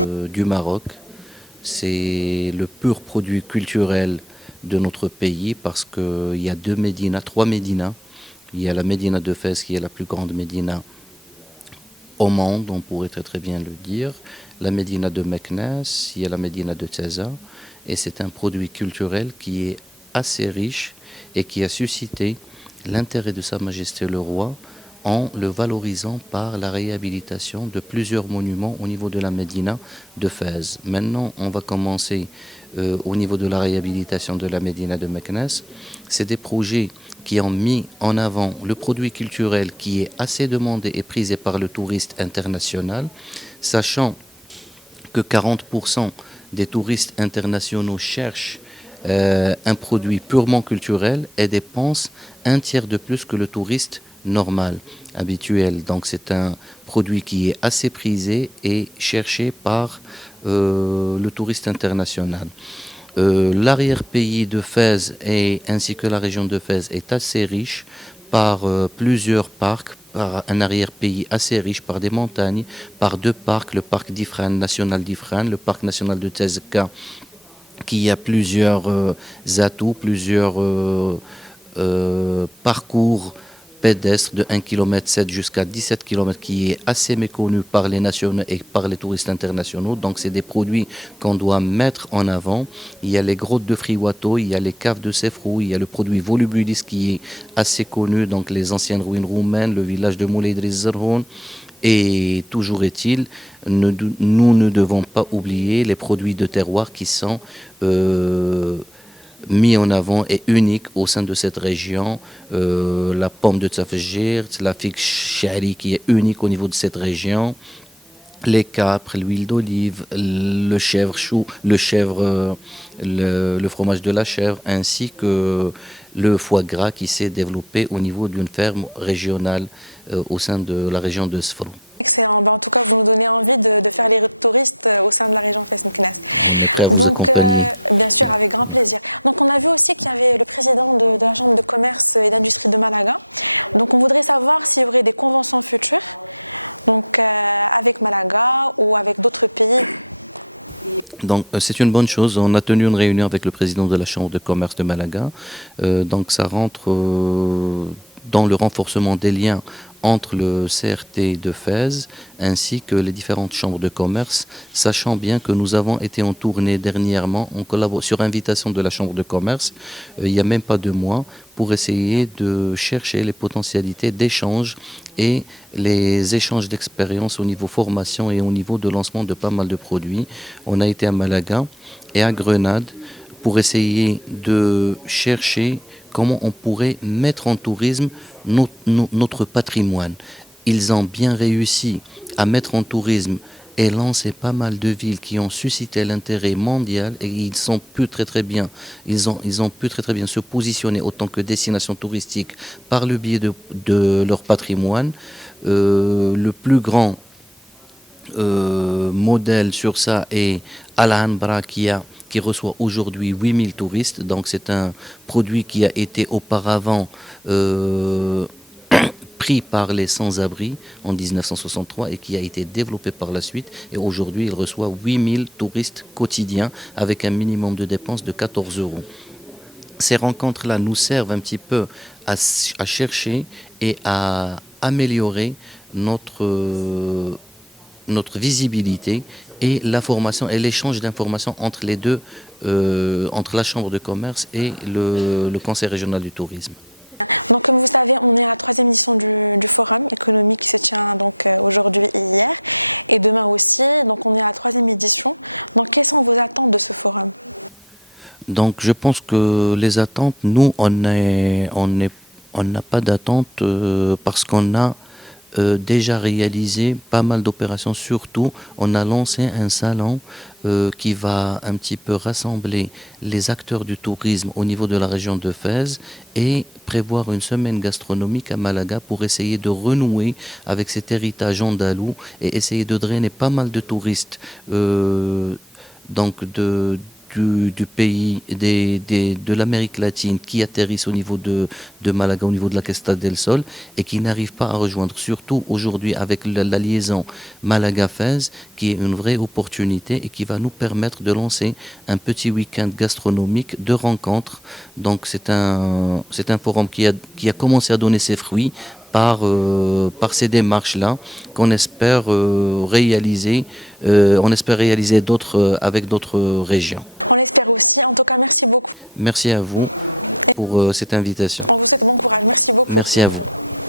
du Maroc. C'est le pur produit culturel de notre pays parce qu'il y a deux médinas, trois médinas. Il y a la médina de Fès qui est la plus grande médina au monde, on pourrait très bien le dire. La médina de Meknès, il y a la médina de Taza. Et c'est un produit culturel qui est assez riche et qui a suscité l'intérêt de Sa Majesté le Roi en le valorisant par la réhabilitation de plusieurs monuments au niveau de la Médina de Fès. Maintenant, on va commencer au niveau de la réhabilitation de la Médina de Meknès. C'est des projets qui ont mis en avant le produit culturel qui est assez demandé et prisé par le touriste international, sachant que 40% des touristes internationaux cherchent un produit purement culturel et dépensent un tiers de plus que le touriste normal, habituel. Donc c'est un produit qui est assez prisé et cherché par le touriste international. L'arrière-pays de Fès ainsi que la région de Fès est assez riche par plusieurs parcs, par un arrière-pays assez riche, par des montagnes, par deux parcs, le parc d'Ifrane, national d'Ifrane, le parc national de Tezka, qui a plusieurs atouts, plusieurs parcours pédestres de 1,7 km jusqu'à 17 km qui est assez méconnu par les nationaux et par les touristes internationaux. Donc c'est des produits qu'on doit mettre en avant. Il y a les grottes de Friwato, il y a les caves de Sefrou, il y a le produit Volubilis qui est assez connu, donc les anciennes ruines roumaines, le village de Moulay Idriss Zerhoun. Et toujours est-il, nous ne devons pas oublier les produits de terroir qui sont mis en avant et uniques au sein de cette région. La pomme de Tafjir, la figue Chari qui est unique au niveau de cette région, les capres, l'huile d'olive, le chèvre chou, le fromage de la chèvre, ainsi que le foie gras qui s'est développé au niveau d'une ferme régionale au sein de la région de Sfrou. On est prêt à vous accompagner. Donc c'est une bonne chose. On a tenu une réunion avec le président de la Chambre de commerce de Malaga. Donc ça rentre dans le renforcement des liens entre le CRT de Fès ainsi que les différentes chambres de commerce, sachant bien que nous avons été en tournée dernièrement sur invitation de la Chambre de commerce, il n'y a même pas 2 mois, pour essayer de chercher les potentialités d'échange et les échanges d'expériences au niveau formation et au niveau de lancement de pas mal de produits. On a été à Malaga et à Grenade pour essayer de chercher comment on pourrait mettre en tourisme notre patrimoine. Ils ont bien réussi à mettre en tourisme et lancer pas mal de villes qui ont suscité l'intérêt mondial et ils ont pu ils ont pu très bien se positionner autant que destination touristique par le biais de leur patrimoine. Le plus grand modèle sur ça est Alhambra qui reçoit aujourd'hui 8000 touristes. Donc c'est un produit qui a été auparavant pris par les sans-abri en 1963 et qui a été développé par la suite. Et aujourd'hui, il reçoit 8000 touristes quotidiens avec un minimum de dépenses de 14 euros. Ces rencontres-là nous servent un petit peu à chercher et à améliorer notre visibilité et la formation et l'échange d'informations entre les deux, entre la Chambre de commerce et le Conseil régional du tourisme. Donc je pense que les attentes, nous, on n'a pas d'attente parce qu'on a déjà réalisé pas mal d'opérations. Surtout, on a lancé un salon qui va un petit peu rassembler les acteurs du tourisme au niveau de la région de Fès et prévoir une semaine gastronomique à Malaga pour essayer de renouer avec cet héritage andalou et essayer de drainer pas mal de touristes donc du pays, de l'Amérique latine qui atterrissent au niveau de Malaga, au niveau de la Costa del Sol, et qui n'arrivent pas à rejoindre. Surtout aujourd'hui avec la liaison Malaga-Fès, qui est une vraie opportunité et qui va nous permettre de lancer un petit week-end gastronomique de rencontres. Donc c'est un forum qui a commencé à donner ses fruits par ces démarches-là qu'on espère réaliser d'autres avec d'autres régions. Merci à vous pour cette invitation. Merci à vous.